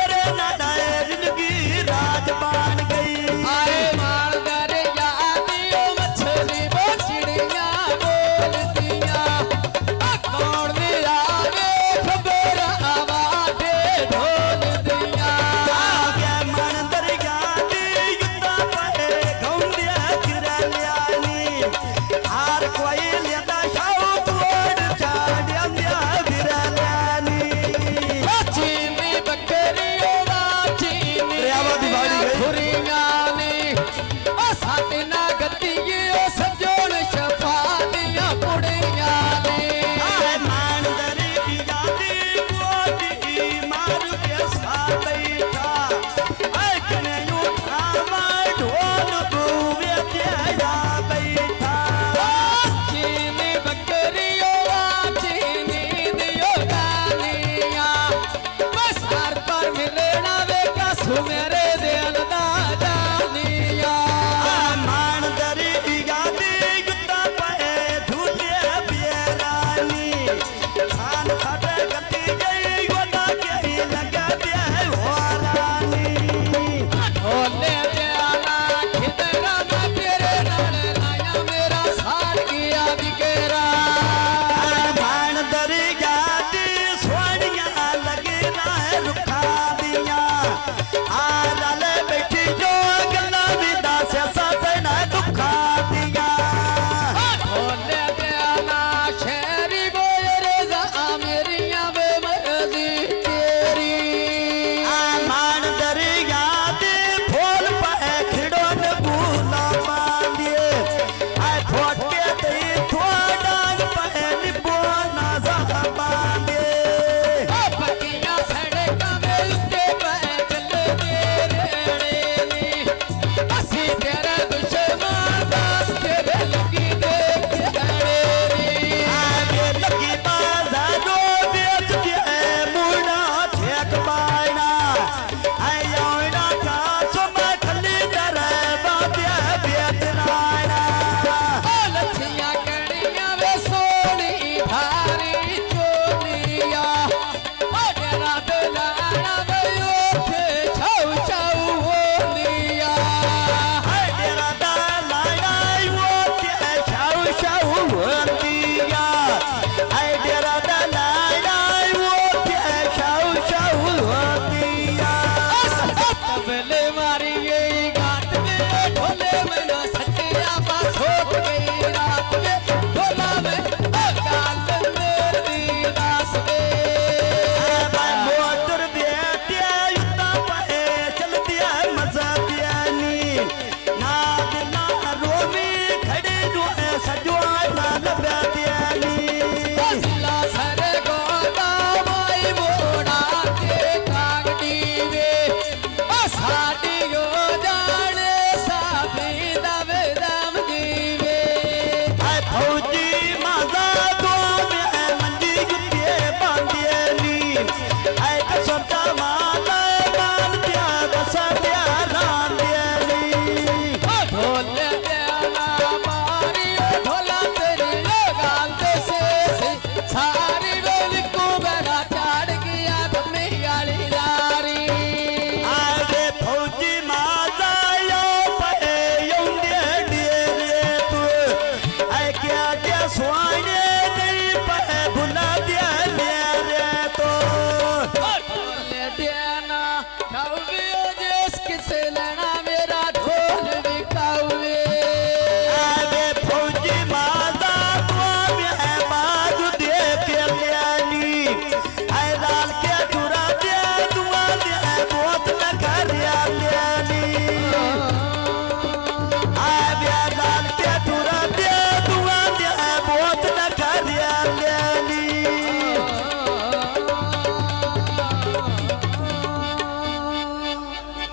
तेरे नाड़े जिंदगी राज बन गई। आए मार दरिया दियो मछली वो चिड़िया बोलतिया कौन दिया वे खबर आवाज़े ढोल दिया। आगे मन दरिया दी युद्ध पे गौंदिया गिरा लियानी हार कोई लेता शाऊ तोड़ चाड़िया गिरा लियानी। चीनी बकरियों दा चीनी खुरिया ने साथ ना गतिये सजोल शफा दिया पुड़िया ने। मान दरिया दी गोदी मार के साथ बैठा अकने उठा मार ढोल गुवे तेरा बैठा। चीनी बकरियों दा चीनी दियो गालिया बस हर पर मिलना वे कसु मेरे दिल दा जानिया। मान दरिया दी युद्ध पे झूठे बेरानी खान खाते गति गई गोदा के लगा दे हो रानी। ढोले जाना खिदरा ना तेरे नाल लाया मेरा साड़ गया बिकेरा। मान दरिया दी सोनिया लगे ना रुखा दिया आल बैठी जो गला विदा से साथ ना दुखा दिया। ढोले जाना शेरी बोरे जा मेरिया वे मर्जी तेरी। मान दरिया दी फूल पे खिड़ो न भूला मांदिए आय ठोके ते थोड़ा पे निबो ना जा बांधे। पकिया सड़क में उठे पे चल तेरे नी असी तेरे दुश्मन दास तेरे लगी देख नी। आगे लगी बाजारो बेच दिए मुड़ा ठेक पाना आयोना का सुमा खली डरे बादिया बेचनाना। लछिया कड़िया वे सोनी भारी चोलिया डेरा बेलाना वे उठे छाऊ छाऊ होलिया। तेरा दालाना वो ते शाऊ शाऊ होतिया तेरा दालाना वो ते शाऊ शाऊ होतिया। तबले मारी गई घाट में ढोले में ना सटिया पास हो गई रात में ढोला में गाल मेरी दास में। मोटर बेटे युद्ध पे चलती है मजा पियानी ना दिना रोमी खड़ी नो सजवा ना लबा पियानी। जिला सरे गोदा माई मोड़ा के कागड़ी वे साडी यो जाने साबी दवे दम जीवे। फौजी मजा दो में मंडी गुत्ते बांधियनी कसोटा माला बांध दिया बसा दिया राम दियनी। ढोले देना मारी ढोला तेरी गाल दे से सारी वेल को बड़ा चाड़ गया तुम्हें यारी लारी। आगे फौजी माजा यो पे योंदे डेरे तू क्या क्या स्वाने नहीं पे भुला दिया रे तो। ढोले देना खाओ जिस किसे ले